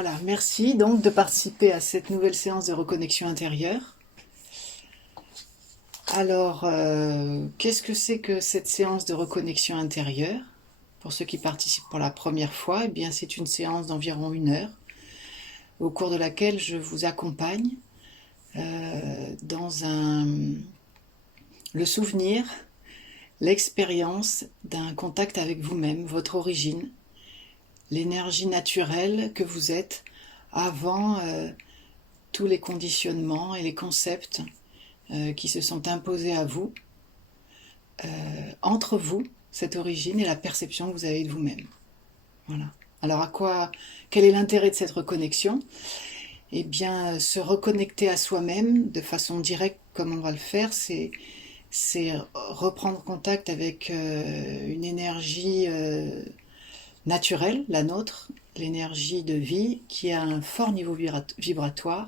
Voilà, merci donc de participer à cette nouvelle séance de reconnexion intérieure. Alors, qu'est-ce que c'est que cette séance de reconnexion intérieure? Pour ceux qui participent pour la première fois, eh bien, c'est une séance d'environ 1 heure, au cours de laquelle je vous accompagne dans le souvenir, l'expérience d'un contact avec vous-même, votre origine, l'énergie naturelle que vous êtes avant tous les conditionnements et les concepts qui se sont imposés à vous, entre vous, cette origine et la perception que vous avez de vous-même. Voilà. Alors quel est l'intérêt de cette reconnexion? Eh bien, se reconnecter à soi-même de façon directe, comme on va le faire, c'est reprendre contact avec une énergie naturelle, la nôtre, l'énergie de vie, qui a un fort niveau vibratoire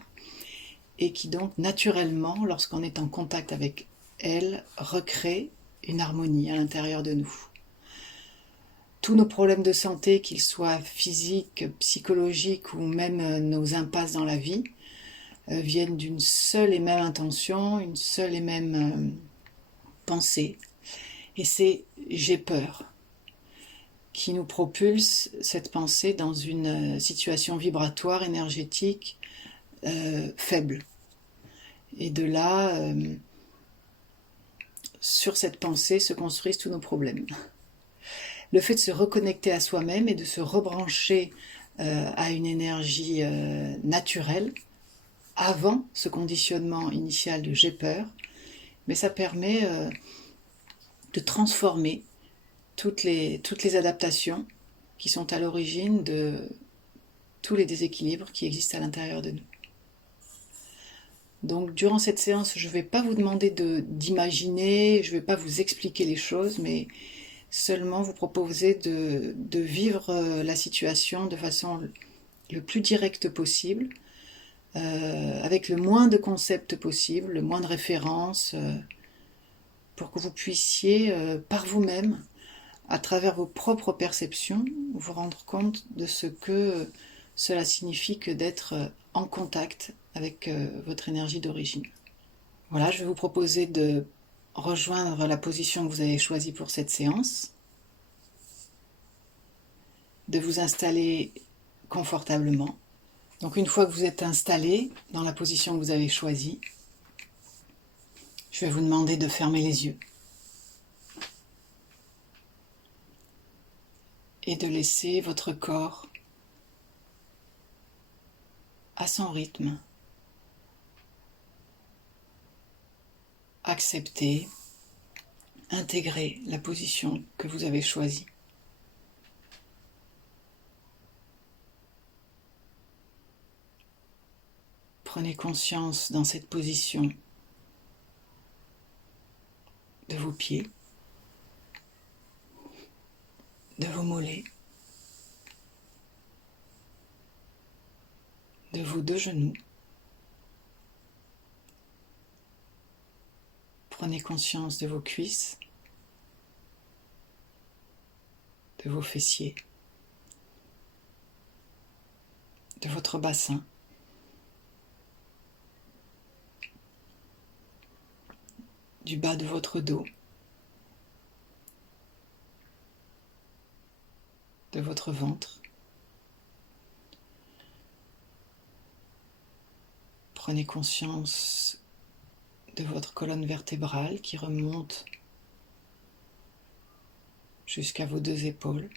et qui donc naturellement, lorsqu'on est en contact avec elle, recrée une harmonie à l'intérieur de nous. Tous nos problèmes de santé, qu'ils soient physiques, psychologiques ou même nos impasses dans la vie, viennent d'une seule et même intention, une seule et même pensée. Et c'est « j'ai peur » qui nous propulse cette pensée dans une situation vibratoire, énergétique, faible. Et de là, sur cette pensée se construisent tous nos problèmes. Le fait de se reconnecter à soi-même et de se rebrancher à une énergie naturelle, avant ce conditionnement initial de « j'ai peur », mais ça permet de transformer toutes les adaptations qui sont à l'origine de tous les déséquilibres qui existent à l'intérieur de nous. Donc durant cette séance, je ne vais pas vous demander d'imaginer, je ne vais pas vous expliquer les choses, mais seulement vous proposer de vivre la situation de façon le plus directe possible, avec le moins de concepts possible, le moins de références, pour que vous puissiez, par vous-même, à travers vos propres perceptions, vous rendre compte de ce que cela signifie que d'être en contact avec votre énergie d'origine. Voilà, je vais vous proposer de rejoindre la position que vous avez choisie pour cette séance, de vous installer confortablement. Donc une fois que vous êtes installé dans la position que vous avez choisie, je vais vous demander de fermer les yeux et de laisser votre corps à son rythme. Accepter, intégrer la position que vous avez choisie. Prenez conscience dans cette position de vos pieds, de vos mollets, de vos 2 genoux. Prenez conscience de vos cuisses, de vos fessiers, de votre bassin, du bas de votre dos, de votre ventre. Prenez conscience de votre colonne vertébrale qui remonte jusqu'à vos 2 épaules.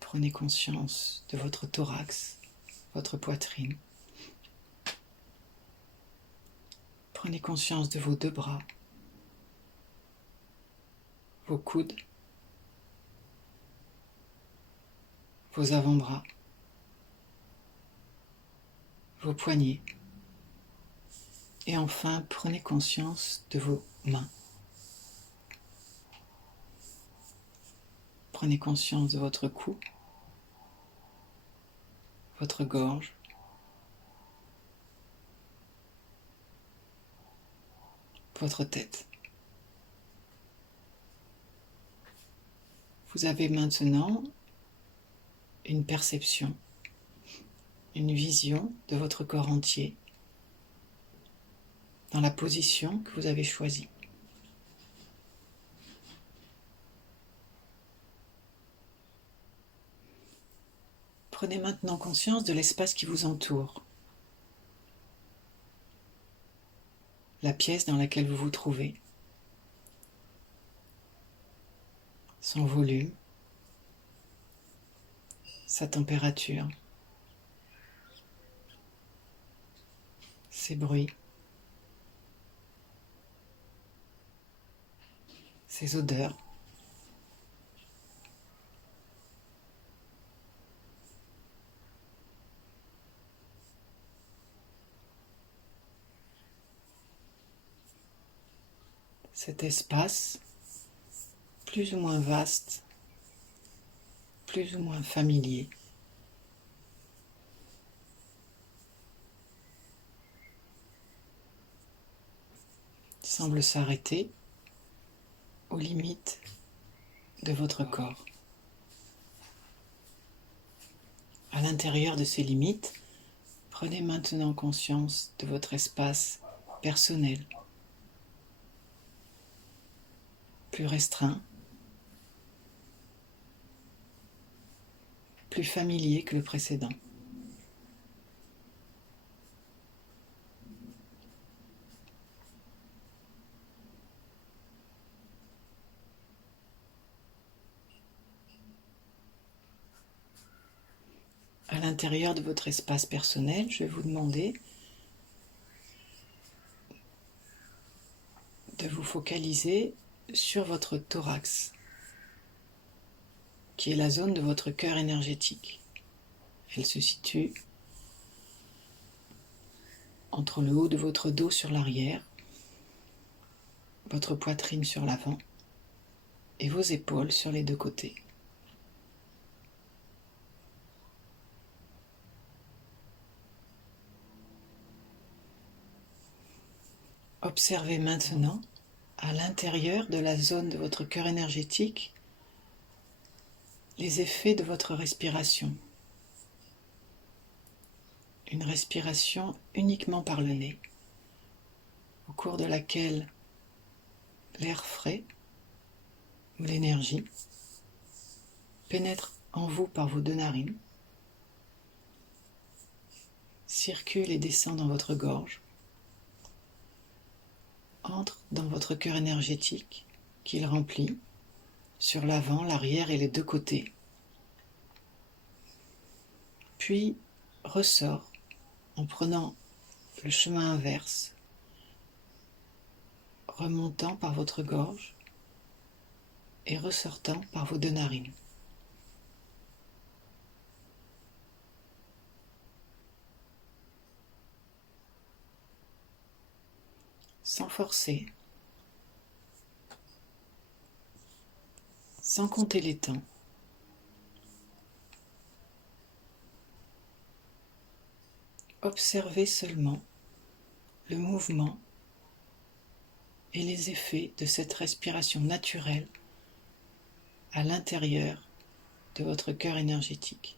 Prenez conscience de votre thorax, votre poitrine. Prenez conscience de vos 2 bras, vos coudes, vos avant-bras, vos poignets. Et enfin, prenez conscience de vos mains. Prenez conscience de votre cou, votre gorge, votre tête. Vous avez maintenant une perception, une vision de votre corps entier dans la position que vous avez choisie. Prenez maintenant conscience de l'espace qui vous entoure, la pièce dans laquelle vous vous trouvez, son volume, sa température, ses bruits, ses odeurs. Cet espace, plus ou moins vaste, plus ou moins familier, semble s'arrêter aux limites de votre corps. À l'intérieur de ces limites, prenez maintenant conscience de votre espace personnel, plus restreint, plus familier que le précédent. À l'intérieur de votre espace personnel, je vais vous demander de vous focaliser sur votre thorax, qui est la zone de votre cœur énergétique. Elle se situe entre le haut de votre dos sur l'arrière, votre poitrine sur l'avant et vos épaules sur les deux côtés. Observez maintenant, à l'intérieur de la zone de votre cœur énergétique, les effets de votre respiration. Une respiration uniquement par le nez, au cours de laquelle l'air frais ou l'énergie pénètre en vous par vos deux narines, circule et descend dans votre gorge, entre dans votre cœur énergétique qu'il remplit sur l'avant, l'arrière et les deux côtés, puis ressort en prenant le chemin inverse, remontant par votre gorge et ressortant par vos deux narines. Sans forcer, sans compter les temps. Observez seulement le mouvement et les effets de cette respiration naturelle à l'intérieur de votre cœur énergétique.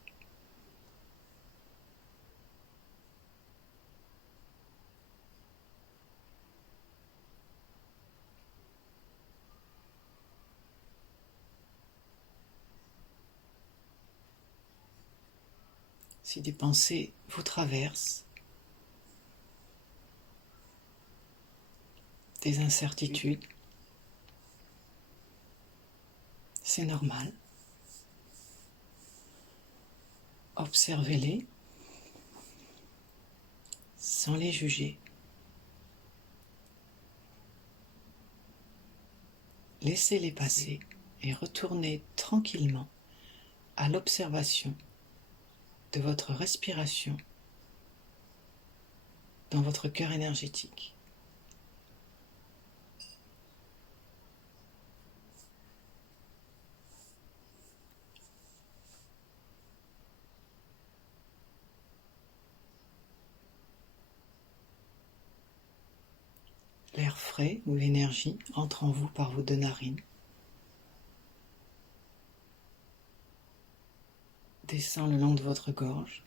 Si des pensées vous traversent, des incertitudes, c'est normal. Observez-les sans les juger. Laissez-les passer et retournez tranquillement à l'observation de votre respiration dans votre cœur énergétique. L'air frais ou l'énergie entre en vous par vos deux narines. descend le long de votre gorge,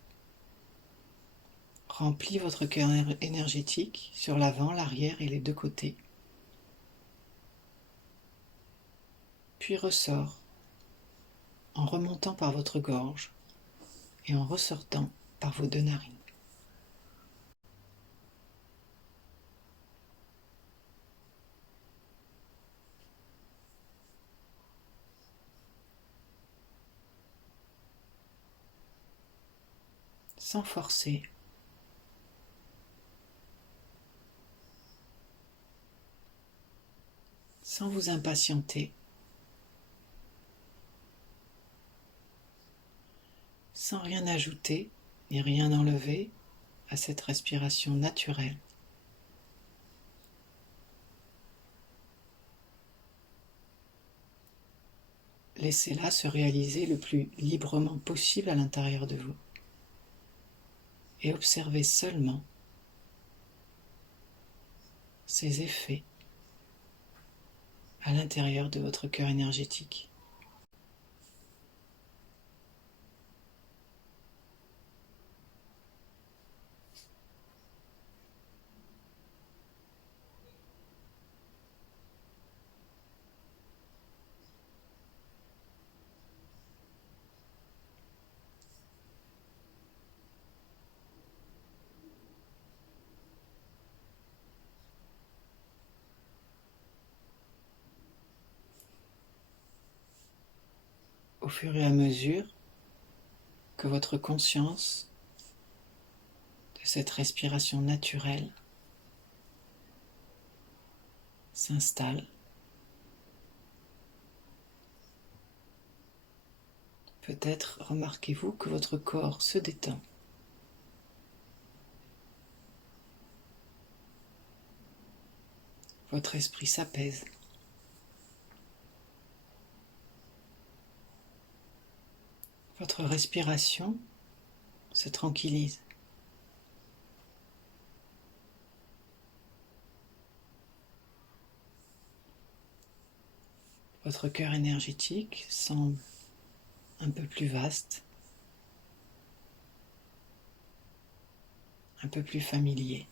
remplit votre cœur énergétique sur l'avant, l'arrière et les deux côtés, puis ressort en remontant par votre gorge et en ressortant par vos deux narines. Sans forcer, sans vous impatienter, sans rien ajouter ni rien enlever à cette respiration naturelle. Laissez-la se réaliser le plus librement possible à l'intérieur de vous et observez seulement ses effets à l'intérieur de votre cœur énergétique. Au fur et à mesure que votre conscience de cette respiration naturelle s'installe, peut-être remarquez-vous que votre corps se détend. Votre esprit s'apaise. Votre respiration se tranquillise. Votre cœur énergétique semble un peu plus vaste, un peu plus familier,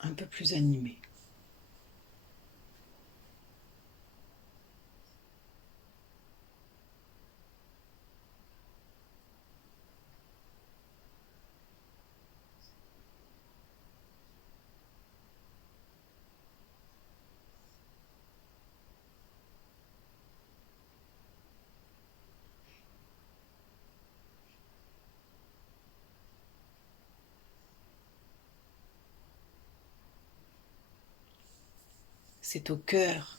un peu plus animé. C'est au cœur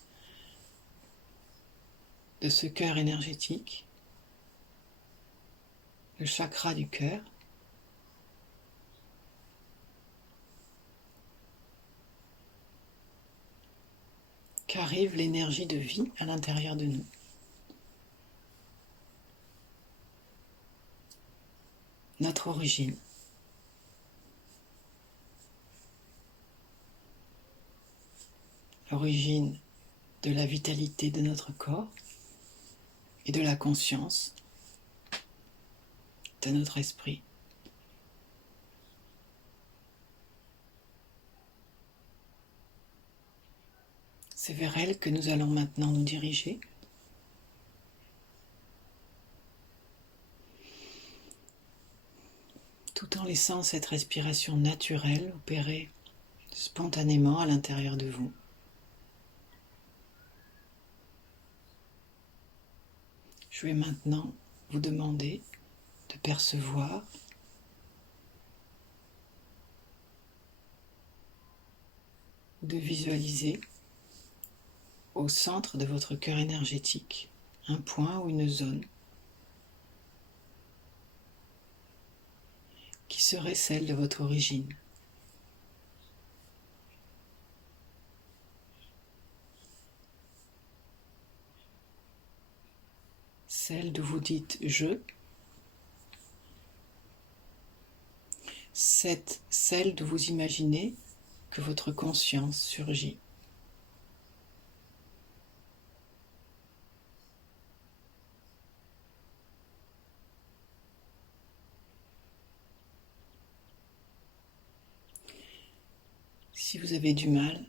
de ce cœur énergétique, le chakra du cœur, qu'arrive l'énergie de vie à l'intérieur de nous. Notre origine. L'origine de la vitalité de notre corps et de la conscience de notre esprit. C'est vers elle que nous allons maintenant nous diriger. Tout en laissant cette respiration naturelle opérer spontanément à l'intérieur de vous. Je vais maintenant vous demander de percevoir ou de visualiser au centre de votre cœur énergétique un point ou une zone qui serait celle de votre origine. Celle d'où vous dites « je », celle d'où vous imaginez que votre conscience surgit. Si vous avez du mal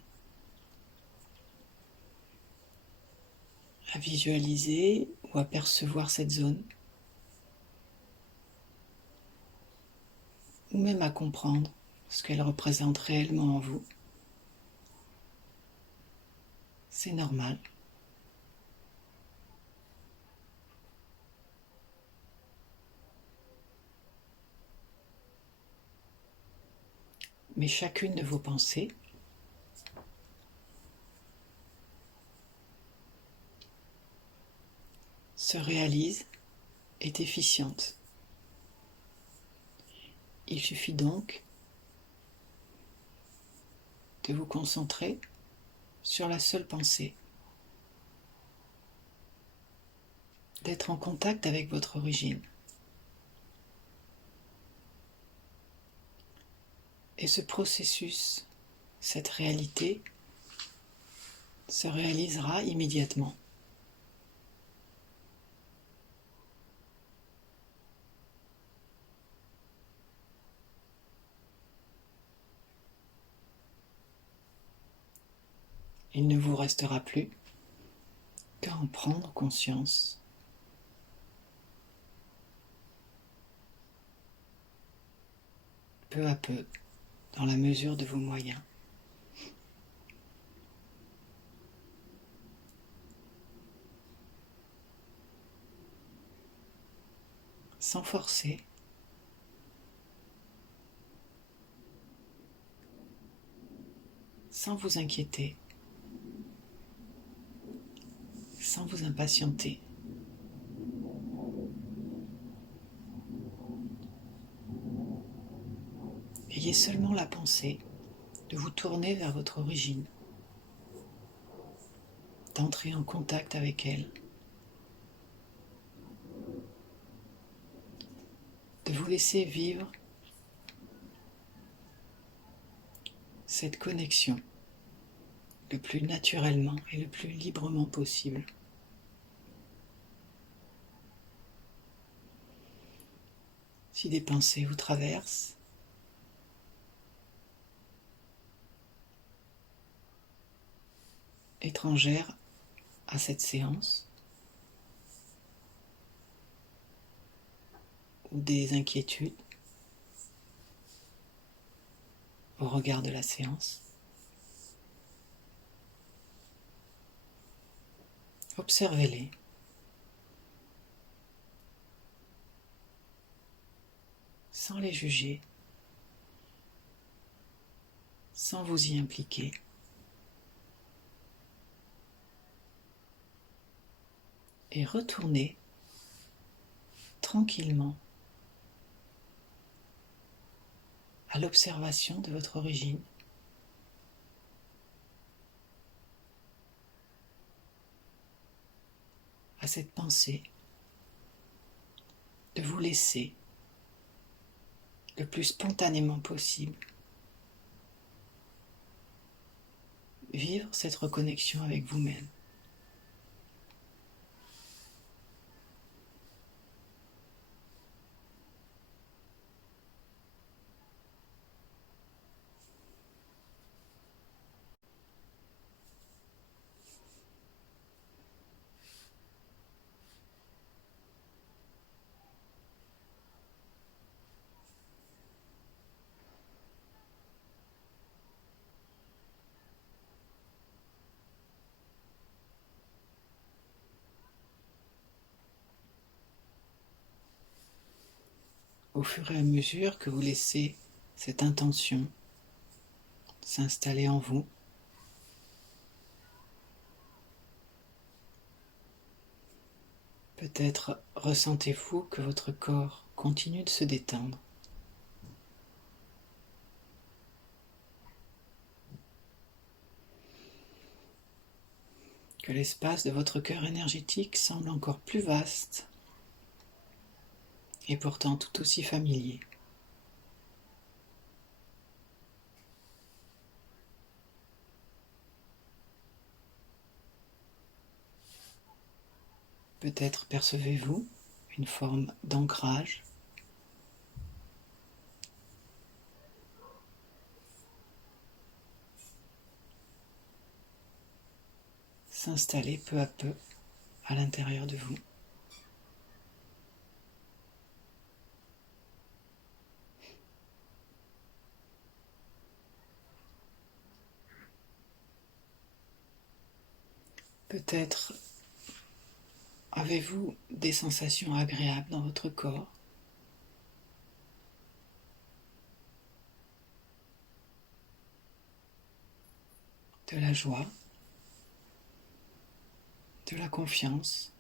à visualiser ou à percevoir cette zone, ou même à comprendre ce qu'elle représente réellement en vous, c'est normal. Mais chacune de vos pensées se réalise, est efficiente. Il suffit donc de vous concentrer sur la seule pensée, d'être en contact avec votre origine. Et ce processus, cette réalité, se réalisera immédiatement. Il ne vous restera plus qu'à en prendre conscience. Peu à peu, dans la mesure de vos moyens. Sans forcer, sans vous inquiéter, sans vous impatienter. Ayez seulement la pensée de vous tourner vers votre origine, d'entrer en contact avec elle, de vous laisser vivre cette connexion le plus naturellement et le plus librement possible. Si des pensées vous traversent, étrangères à cette séance, ou des inquiétudes au regard de la séance, observez-les. Sans les juger, sans vous y impliquer. Et retournez tranquillement à l'observation de votre origine. À cette pensée de vous laisser le plus spontanément possible vivre cette reconnexion avec vous-même. Au fur et à mesure que vous laissez cette intention s'installer en vous, peut-être ressentez-vous que votre corps continue de se détendre. Que l'espace de votre cœur énergétique semble encore plus vaste et pourtant tout aussi familier. Peut-être percevez-vous une forme d'ancrage, s'installer peu à peu à l'intérieur de vous. Peut-être avez-vous des sensations agréables dans votre corps, de la joie, de la confiance.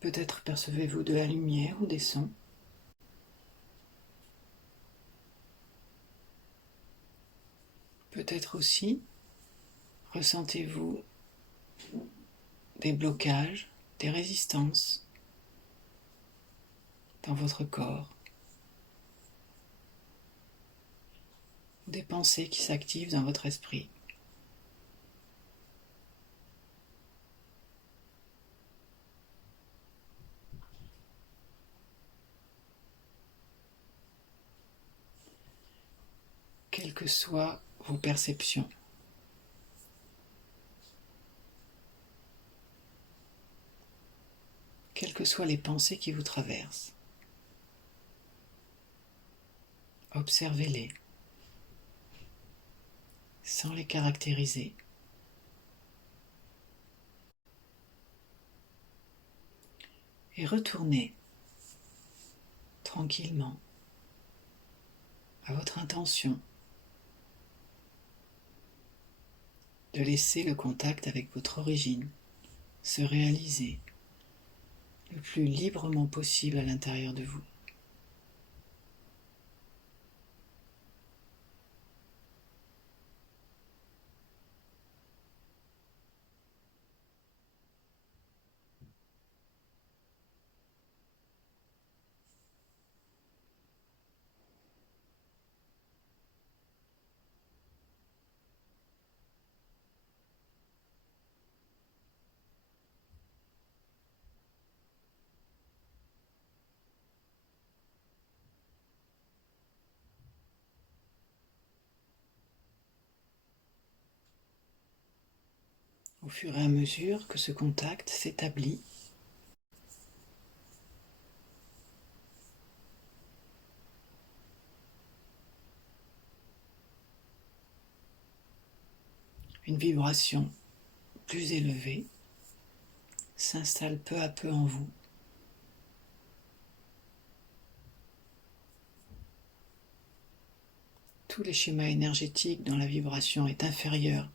Peut-être percevez-vous de la lumière ou des sons. Peut-être aussi ressentez-vous des blocages, des résistances dans votre corps, des pensées qui s'activent dans votre esprit. Quelles que soient vos perceptions, quelles que soient les pensées qui vous traversent, observez-les sans les caractériser et retournez tranquillement à votre intention de laisser le contact avec votre origine se réaliser le plus librement possible à l'intérieur de vous. Au fur et à mesure que ce contact s'établit, une vibration plus élevée s'installe peu à peu en vous. Tous les schémas énergétiques dont la vibration est inférieure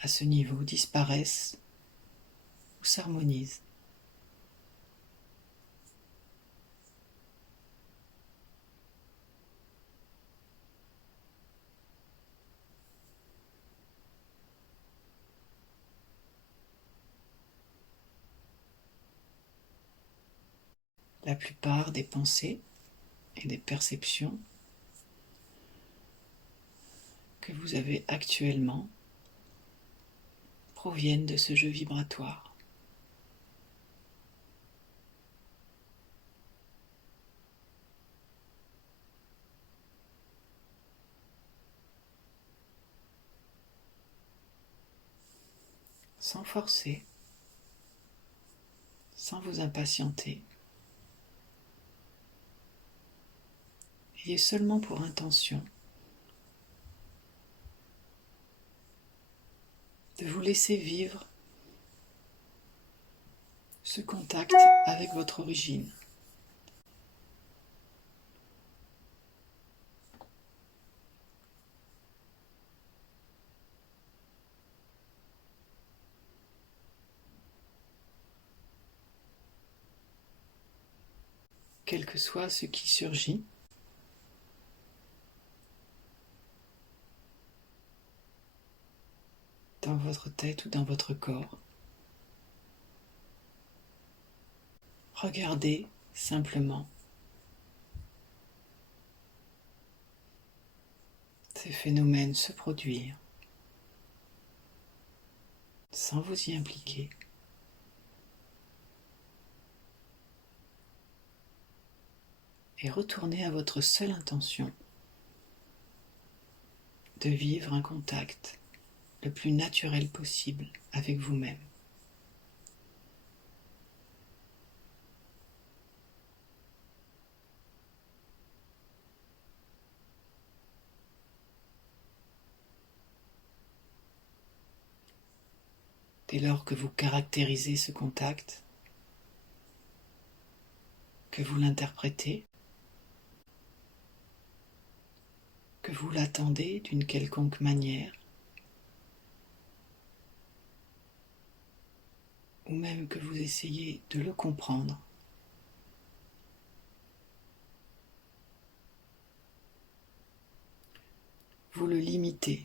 à ce niveau disparaissent ou s'harmonisent. La plupart des pensées et des perceptions que vous avez actuellement proviennent de ce jeu vibratoire. Sans forcer, sans vous impatienter. Ayez seulement pour intention de vous laisser vivre ce contact avec votre origine. Quel que soit ce qui surgit, dans votre tête ou dans votre corps, regardez simplement ces phénomènes se produire, sans vous y impliquer. Et retournez à votre seule intention de vivre un contact le plus naturel possible avec vous-même. Dès lors que vous caractérisez ce contact, que vous l'interprétez, que vous l'attendez d'une quelconque manière, ou même que vous essayez de le comprendre, vous le limitez.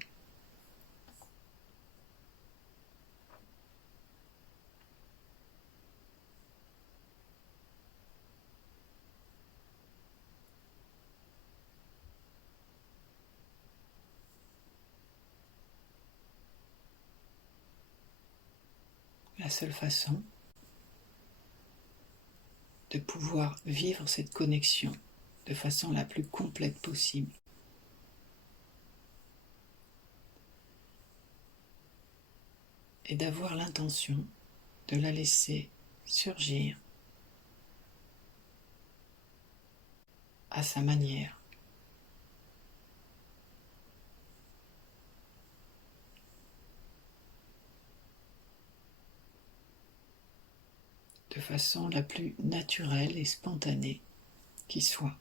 La seule façon de pouvoir vivre cette connexion de façon la plus complète possible est d'avoir l'intention de la laisser surgir à sa manière. De façon la plus naturelle et spontanée qui soit.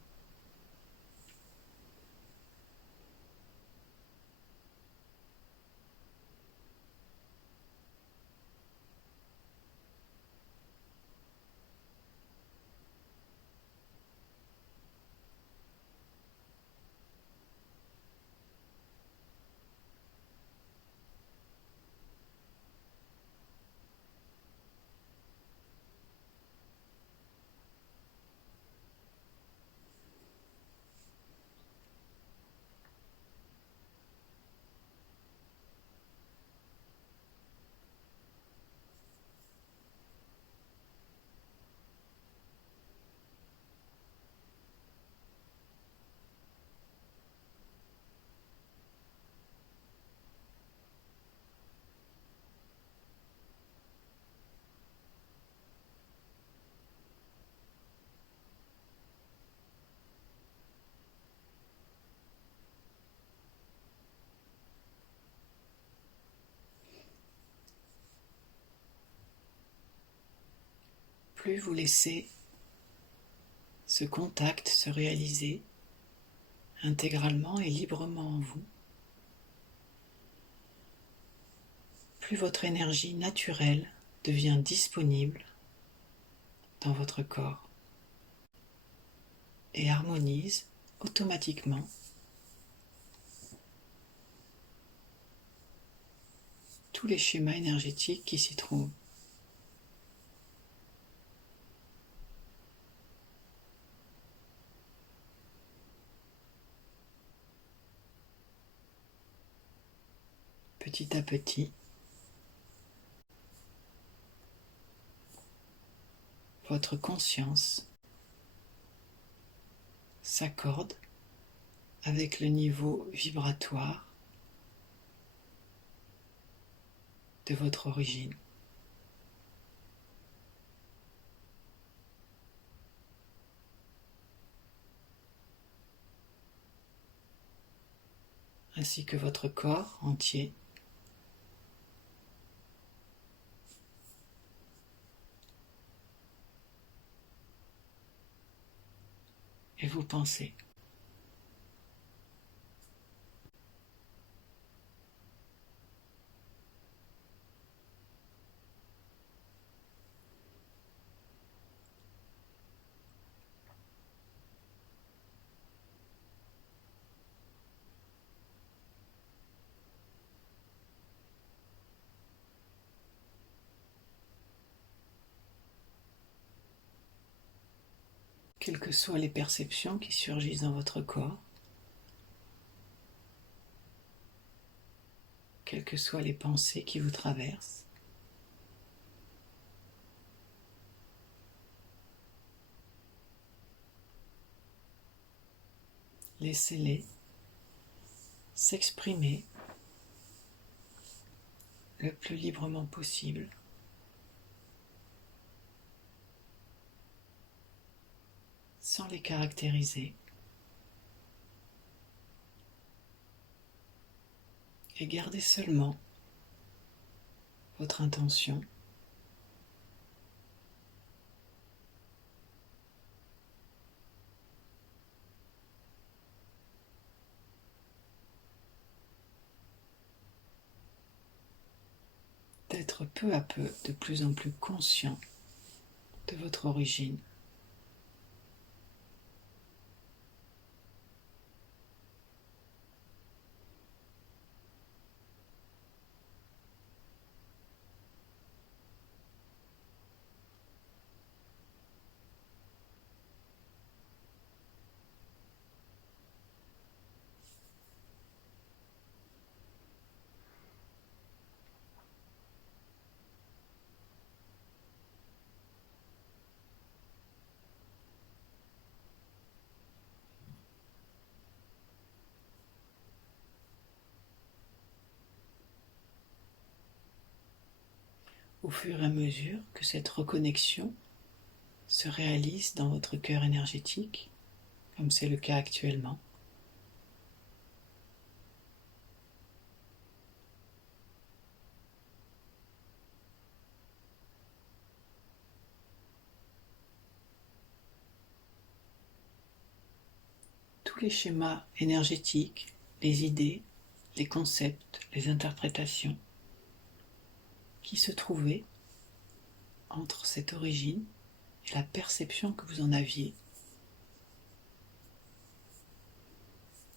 Plus vous laissez ce contact se réaliser intégralement et librement en vous, plus votre énergie naturelle devient disponible dans votre corps et harmonise automatiquement tous les schémas énergétiques qui s'y trouvent. Petit à petit, votre conscience s'accorde avec le niveau vibratoire de votre origine. Ainsi que votre corps entier. Et vous pensez. Quelles que soient les perceptions qui surgissent dans votre corps, quelles que soient les pensées qui vous traversent, Laissez-les s'exprimer le plus librement possible. Sans les caractériser. Et gardez seulement votre intention d'être peu à peu de plus en plus conscient de votre origine. Au fur et à mesure que cette reconnexion se réalise dans votre cœur énergétique, comme c'est le cas actuellement, tous les schémas énergétiques, les idées, les concepts, les interprétations qui se trouvaient entre cette origine et la perception que vous en aviez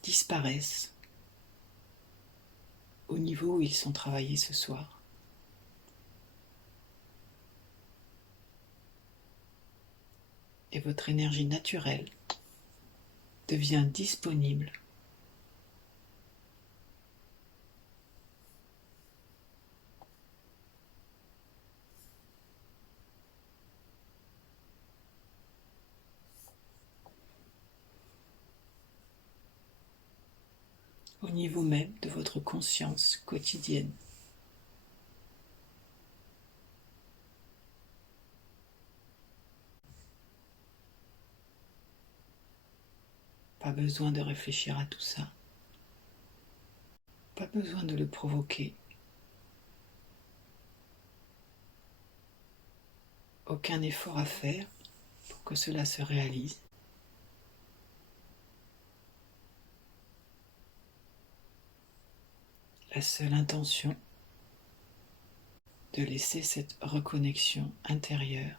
disparaissent au niveau où ils sont travaillés ce soir. Et votre énergie naturelle devient disponible au niveau même de votre conscience quotidienne. Pas besoin de réfléchir à tout ça. Pas besoin de le provoquer. Aucun effort à faire pour que cela se réalise. La seule intention de laisser cette reconnexion intérieure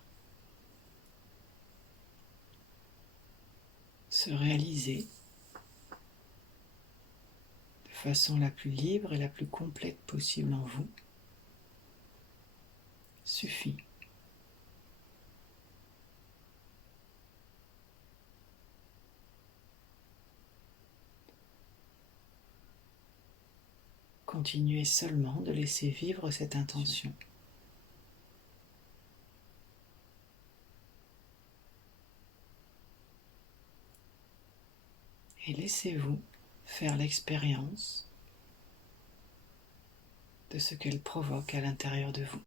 se réaliser de façon la plus libre et la plus complète possible en vous suffit. Continuez seulement de laisser vivre cette intention. Et laissez-vous faire l'expérience de ce qu'elle provoque à l'intérieur de vous.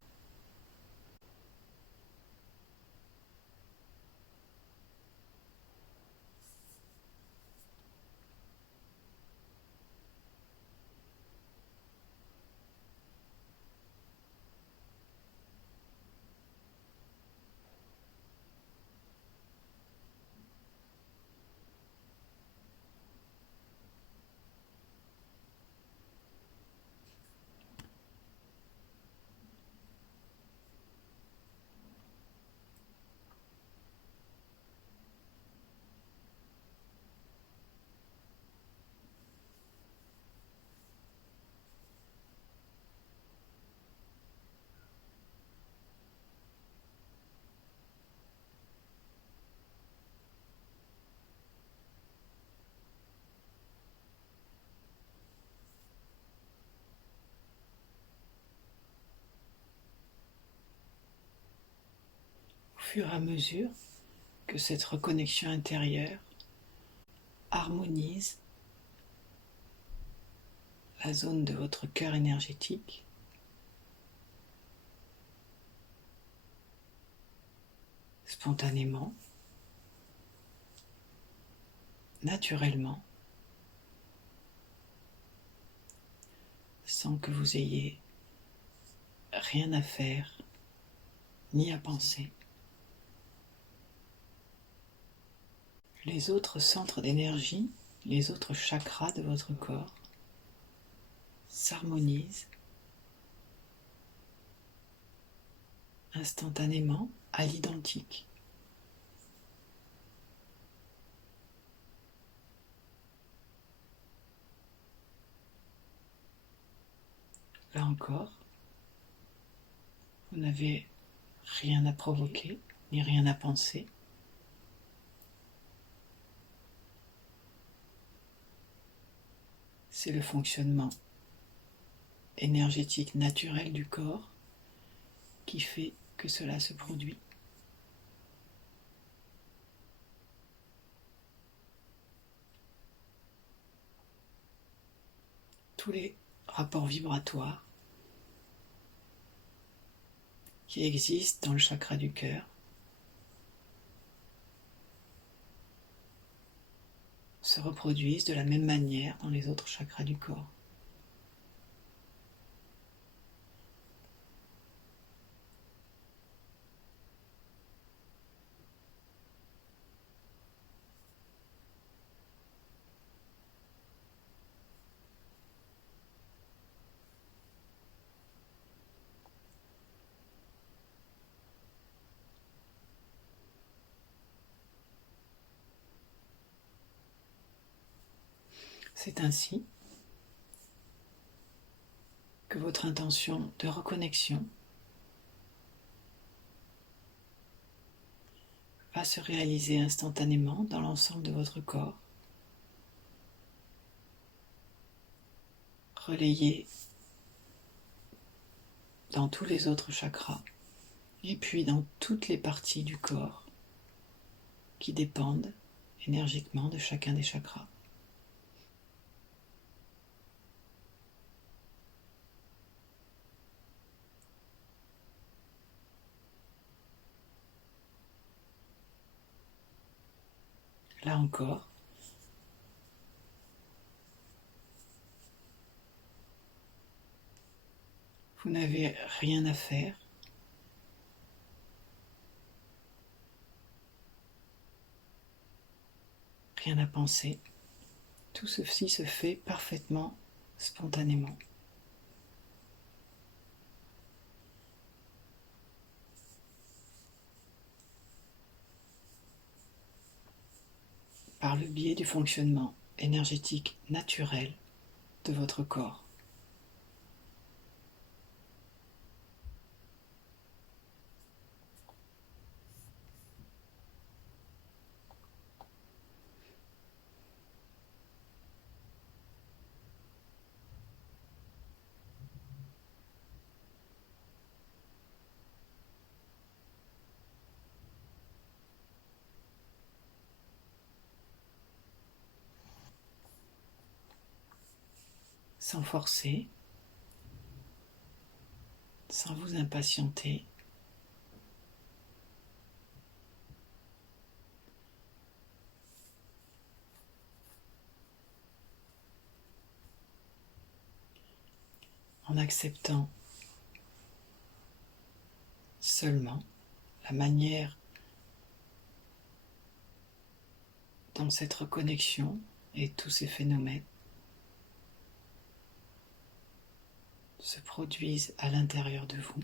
Au fur et à mesure que cette reconnexion intérieure harmonise la zone de votre cœur énergétique. Spontanément, naturellement, sans que vous ayez rien à faire ni à penser. Les autres centres d'énergie, les autres chakras de votre corps s'harmonisent instantanément à l'identique. Là encore, vous n'avez rien à provoquer, ni rien à penser. C'est le fonctionnement énergétique naturel du corps qui fait que cela se produit. Tous les rapports vibratoires qui existent dans le chakra du cœur se reproduisent de la même manière dans les autres chakras du corps. C'est ainsi que votre intention de reconnexion va se réaliser instantanément dans l'ensemble de votre corps, relayé dans tous les autres chakras et puis dans toutes les parties du corps qui dépendent énergiquement de chacun des chakras. Là encore, vous n'avez rien à faire. Rien à penser. Tout ceci se fait parfaitement spontanément. Par le biais du fonctionnement énergétique naturel de votre corps. Sans forcer, sans vous impatienter, en acceptant seulement la manière dont cette reconnexion et tous ces phénomènes se produisent à l'intérieur de vous.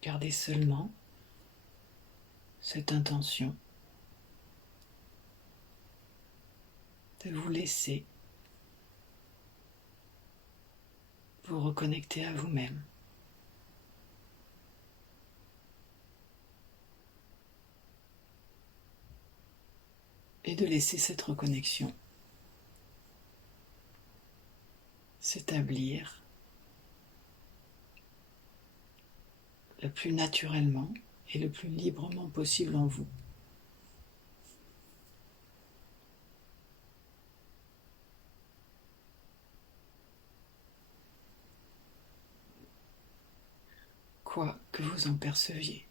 Gardez seulement cette intention de vous laisser vous reconnecter à vous-même. et de laisser cette reconnexion s'établir le plus naturellement et le plus librement possible en vous. Quoi que vous en perceviez.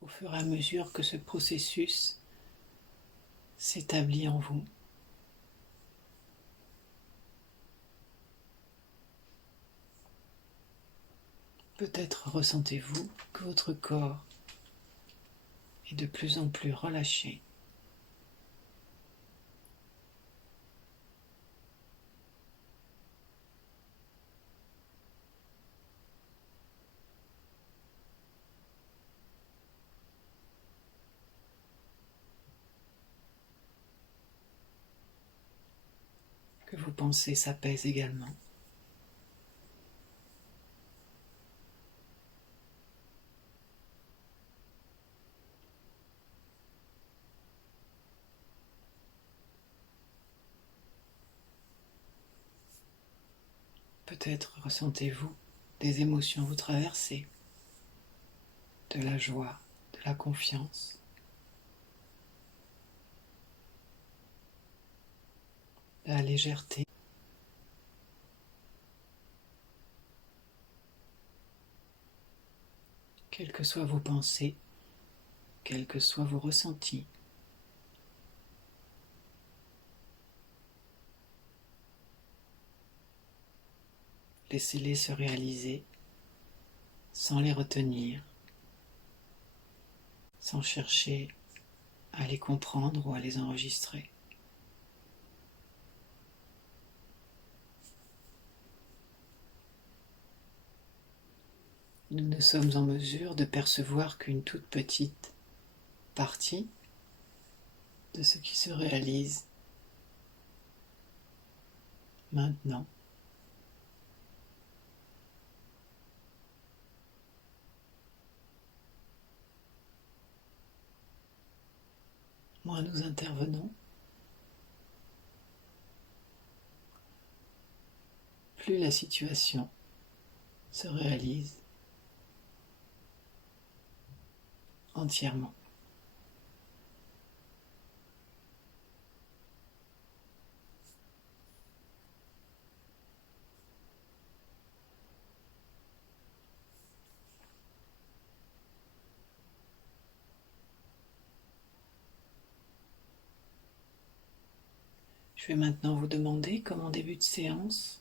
Au fur et à mesure que ce processus s'établit en vous, peut-être ressentez-vous que votre corps est de plus en plus relâché. Que vos pensées s'apaisent également. Peut-être ressentez-vous des émotions vous traverser, de la joie, de la confiance, de la légèreté. Quelles que soient vos pensées, quels que soient vos ressentis, laissez-les se réaliser sans les retenir, sans chercher à les comprendre ou à les enregistrer. Nous ne sommes en mesure de percevoir qu'une toute petite partie de ce qui se réalise maintenant. Moins nous intervenons, plus la situation se réalise entièrement. Je vais maintenant vous demander, comme en début de séance,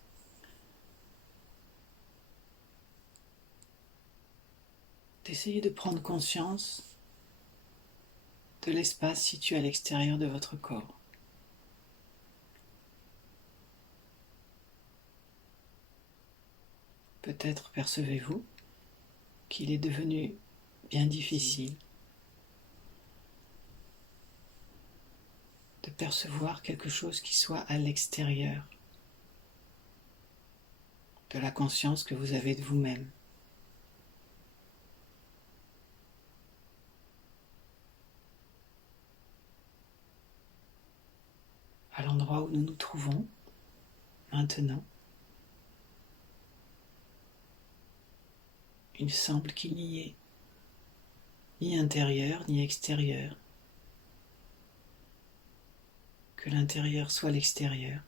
d'essayer de prendre conscience de l'espace situé à l'extérieur de votre corps. Peut-être percevez-vous qu'il est devenu bien difficile de percevoir quelque chose qui soit à l'extérieur de la conscience que vous avez de vous-même. À l'endroit où nous nous trouvons maintenant, il semble qu'il n'y ait ni intérieur ni extérieur, que l'intérieur soit l'extérieur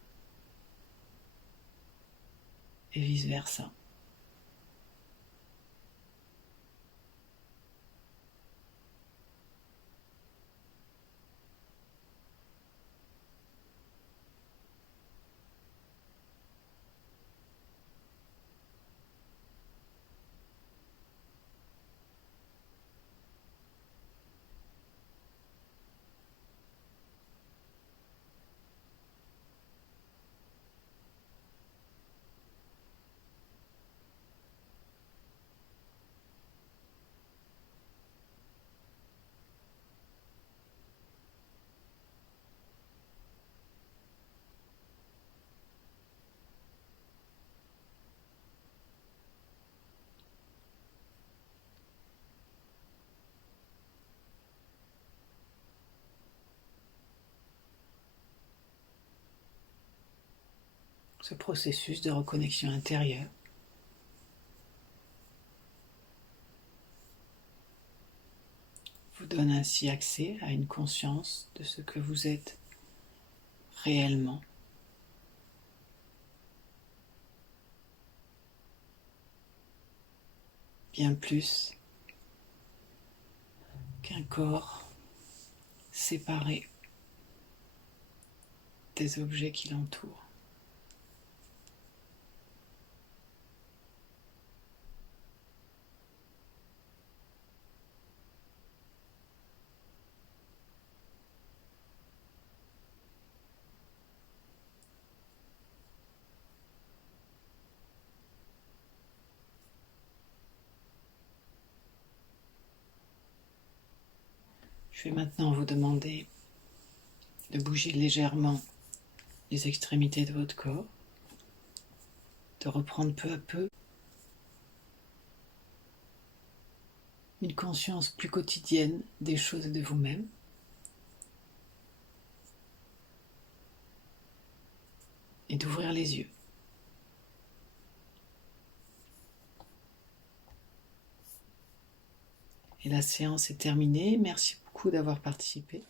et vice-versa. Ce processus de reconnexion intérieure vous donne ainsi accès à une conscience de ce que vous êtes réellement. Bien plus qu'un corps séparé des objets qui l'entourent. Je vais maintenant vous demander de bouger légèrement les extrémités de votre corps, de reprendre peu à peu une conscience plus quotidienne des choses de vous-même. Et d'ouvrir les yeux. Et la séance est terminée. Merci beaucoup d'avoir participé.